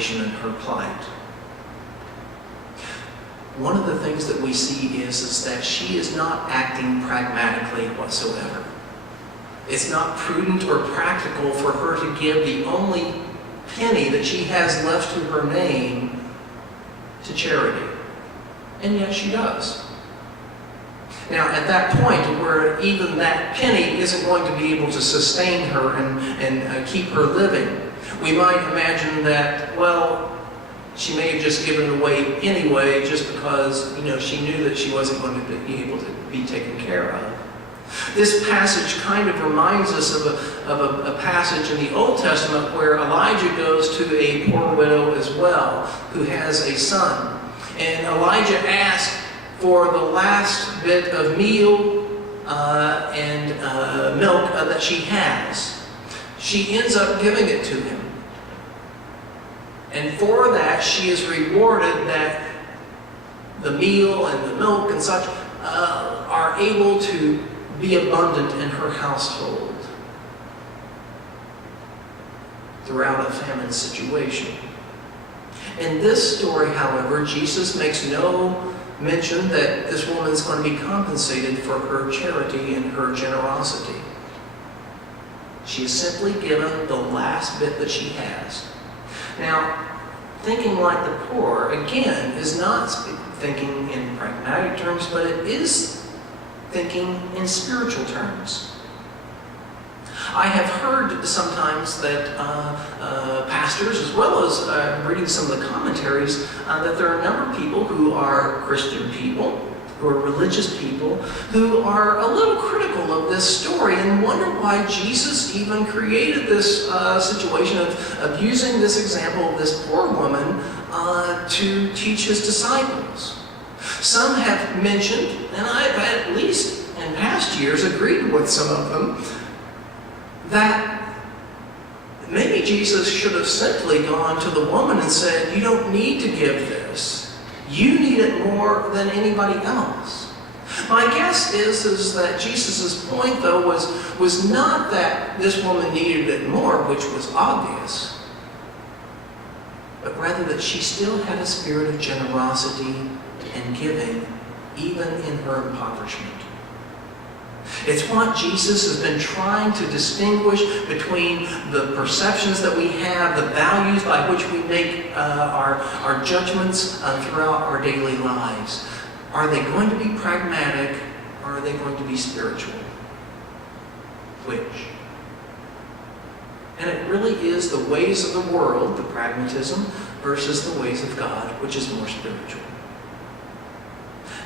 situation and her plight. One of the things that we see is that she is not acting pragmatically whatsoever. It's not prudent or practical for her to give the only penny that she has left to her name to charity. And yet she does. Now, at that point where even that penny isn't going to be able to sustain her and keep her living, we might imagine that, well, she may have just given it away anyway just because, she knew that she wasn't going to be able to be taken care of. This passage kind of reminds us of a passage in the Old Testament where Elijah goes to a poor widow as well, who has a son. And Elijah asks for the last bit of meal and milk that she has. She ends up giving it to him. And for that, she is rewarded that the meal and the milk and such are able to be abundant in her household throughout a famine situation. In this story, however, Jesus makes no mention that this woman is going to be compensated for her charity and her generosity. She is simply given the last bit that she has. Now, thinking like the poor, again, is not thinking in pragmatic terms, but it is thinking in spiritual terms. I have heard sometimes that pastors, as well as reading some of the commentaries, that there are a number of people who are Christian people, who are religious people, who are a little critical of this story and wonder why Jesus even created this situation of using this example of this poor woman to teach his disciples. Some have mentioned, and I've at least in past years agreed with some of them, that maybe Jesus should have simply gone to the woman and said, you don't need to give this. You need it more than anybody else. My guess is that Jesus' point, though, was not that this woman needed it more, which was obvious, but rather that she still had a spirit of generosity and giving, even in her impoverishment. It's what Jesus has been trying to distinguish between the perceptions that we have, the values by which we make our judgments throughout our daily lives. Are they going to be pragmatic, or are they going to be spiritual? Which? And it really is the ways of the world, the pragmatism, versus the ways of God, which is more spiritual.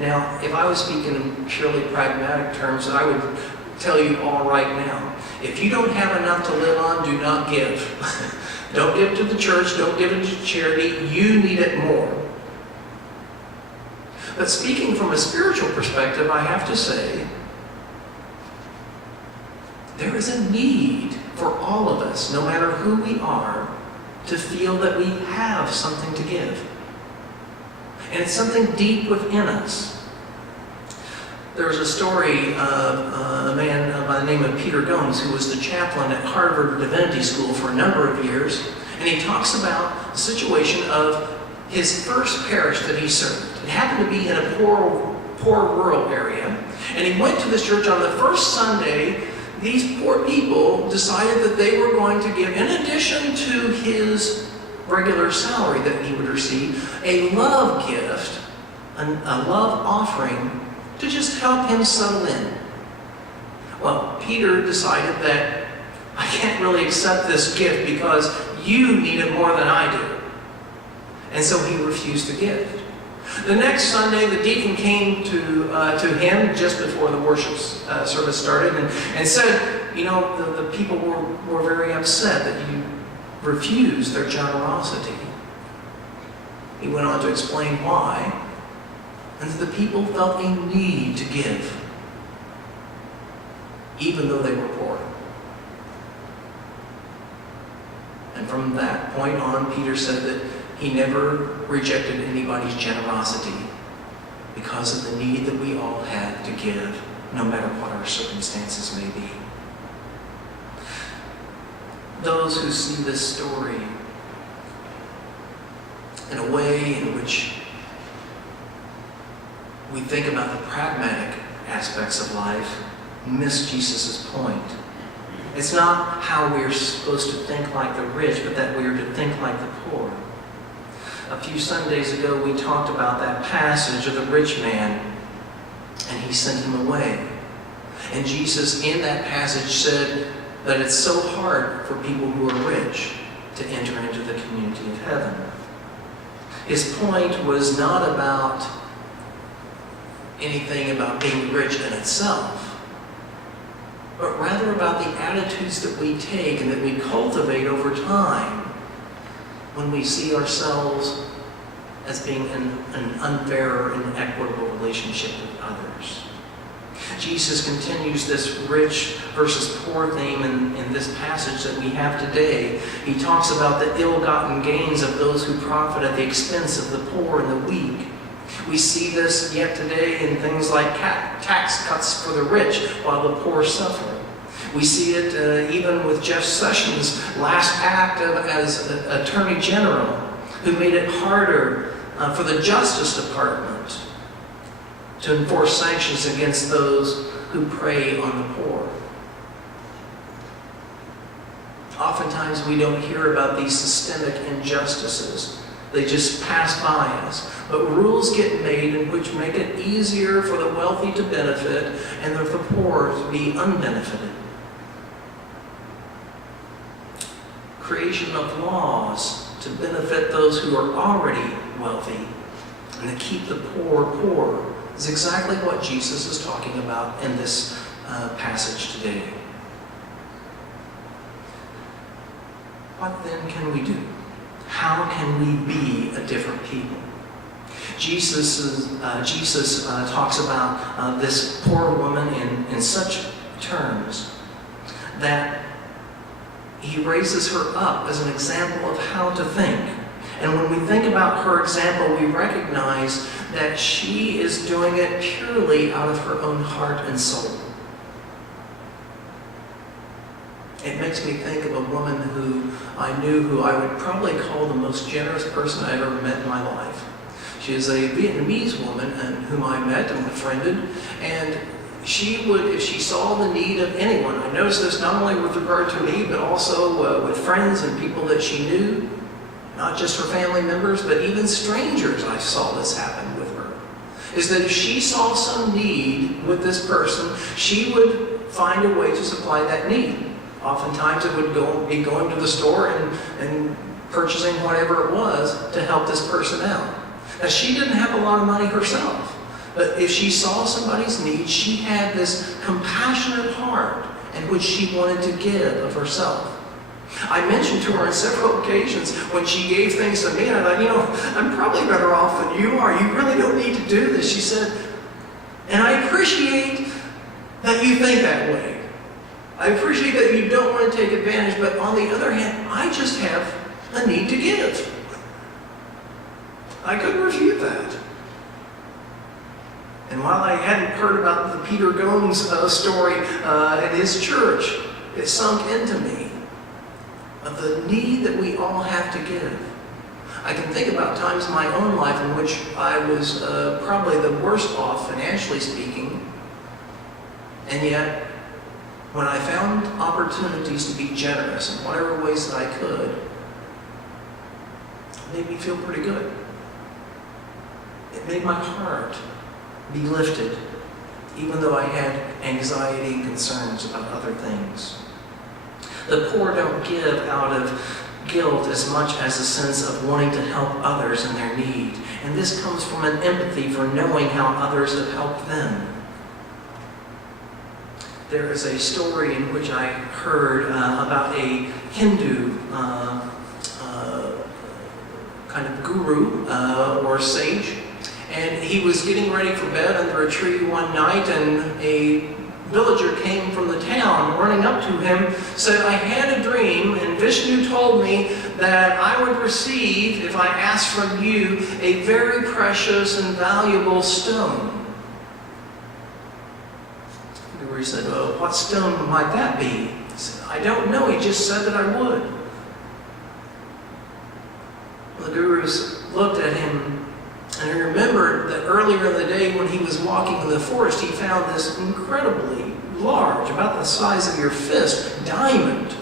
Now, if I was speaking in purely pragmatic terms, I would tell you all right now, if you don't have enough to live on, do not give. Don't give to the church, don't give it to charity, you need it more. But speaking from a spiritual perspective, I have to say, there is a need for all of us, no matter who we are, to feel that we have something to give. And it's something deep within us. There's a story of a man by the name of Peter Gomes, who was the chaplain at Harvard Divinity School for a number of years. And he talks about the situation of his first parish that he served. It happened to be in a poor rural area. And he went to this church on the first Sunday. These poor people decided that they were going to give, in addition to his regular salary that he would receive, a love gift, a love offering to just help him settle in. Well, Peter decided that I can't really accept this gift because you need it more than I do. And so he refused the gift. The next Sunday, the deacon came to him just before the worship service started and said, the people were very upset that you refused their generosity. He went on to explain why, and that the people felt a need to give, even though they were poor. And from that point on, Peter said that he never rejected anybody's generosity because of the need that we all had to give, no matter what our circumstances may be. Those who see this story in a way in which we think about the pragmatic aspects of life, miss Jesus' point. It's not how we're supposed to think like the rich, but that we are to think like the poor. A few Sundays ago, we talked about that passage of the rich man, and he sent him away. And Jesus, in that passage, said that it's so hard for people who are rich to enter into the community of heaven. His point was not about anything about being rich in itself, but rather about the attitudes that we take and that we cultivate over time when we see ourselves as being in an unfair or inequitable relationship with others. Jesus continues this rich versus poor theme in this passage that we have today. He talks about the ill-gotten gains of those who profit at the expense of the poor and the weak. We see this yet today in things like tax cuts for the rich while the poor suffer. We see it even with Jeff Sessions' last act as Attorney General, who made it harder for the Justice Department to enforce sanctions against those who prey on the poor. Oftentimes we don't hear about these systemic injustices. They just pass by us. But rules get made in which make it easier for the wealthy to benefit and for the poor to be unbenefited. Creation of laws to benefit those who are already wealthy and to keep the poor poor is exactly what Jesus is talking about in this passage today. What then can we do? How can we be a different people? Jesus talks about this poor woman in such terms that he raises her up as an example of how to think. And when we think about her example, we recognize that she is doing it purely out of her own heart and soul. It makes me think of a woman who I knew who I would probably call the most generous person I ever met in my life. She is a Vietnamese woman whom I met and befriended, and she would, if she saw the need of anyone, I noticed this not only with regard to me, but also with friends and people that she knew, not just her family members, but even strangers, I saw this happen with her, is that if she saw some need with this person, she would find a way to supply that need. Oftentimes it would be going to the store and purchasing whatever it was to help this person out. Now, she didn't have a lot of money herself, but if she saw somebody's need, she had this compassionate heart in which she wanted to give of herself. I mentioned to her on several occasions when she gave things to me, and I thought, I'm probably better off than you are. You really don't need to do this. She said, and I appreciate that you think that way. I appreciate that you don't want to take advantage, but on the other hand, I just have a need to give. I couldn't refute that. And while I hadn't heard about the Peter Gomes story in his church, it sunk into me of the need that we all have to give. I can think about times in my own life in which I was probably the worst off financially speaking, and yet when I found opportunities to be generous in whatever ways that I could, it made me feel pretty good. It made my heart be lifted, even though I had anxiety and concerns about other things. The poor don't give out of guilt as much as a sense of wanting to help others in their need. And this comes from an empathy for knowing how others have helped them. There is a story in which I heard about a Hindu kind of guru or sage, and he was getting ready for bed under a tree one night, and a villager came from the town running up to him, said, I had a dream, and Vishnu told me that I would receive, if I asked from you, a very precious and valuable stone. He said, well, what stone might that be? He said, I don't know. He just said that I would. Well, the guru looked at him, and he remembered that earlier in the day when he was walking in the forest, he found this incredibly large, about the size of your fist, diamond.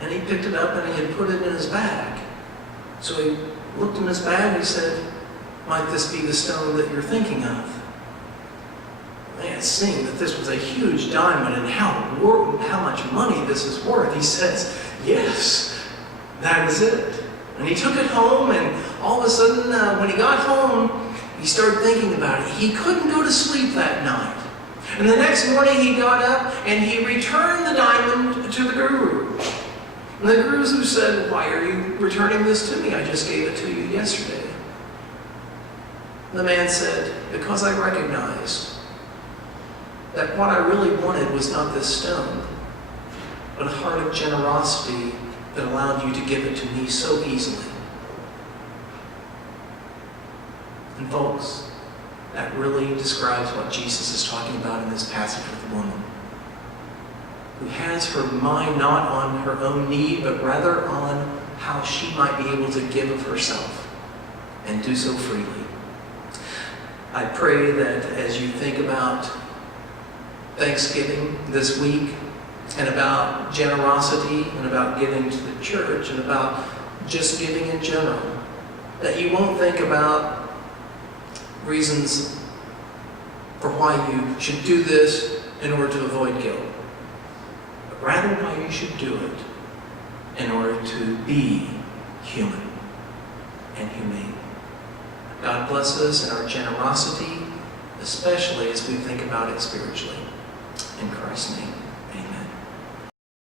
And he picked it up and he had put it in his bag. So he looked in his bag and he said, "Might this be the stone that you're thinking of?" Man, seeing that this was a huge diamond and how much money this is worth, he says, "Yes, that is it." And he took it home, and all of a sudden, when he got home, he started thinking about it. He couldn't go to sleep that night. And the next morning he got up and he returned the diamond to the guru. And the guru said, "Why are you returning this to me? I just gave it to you yesterday." The man said, "Because I recognized that what I really wanted was not this stone, but a heart of generosity that allowed you to give it to me so easily." And folks, that really describes what Jesus is talking about in this passage with the woman, who has her mind not on her own need, but rather on how she might be able to give of herself and do so freely. I pray that as you think about Thanksgiving this week, and about generosity, and about giving to the church, and about just giving in general, that you won't think about reasons for why you should do this in order to avoid guilt, but rather why you should do it in order to be human and humane. God bless us in our generosity, especially as we think about it spiritually. In Christ's name.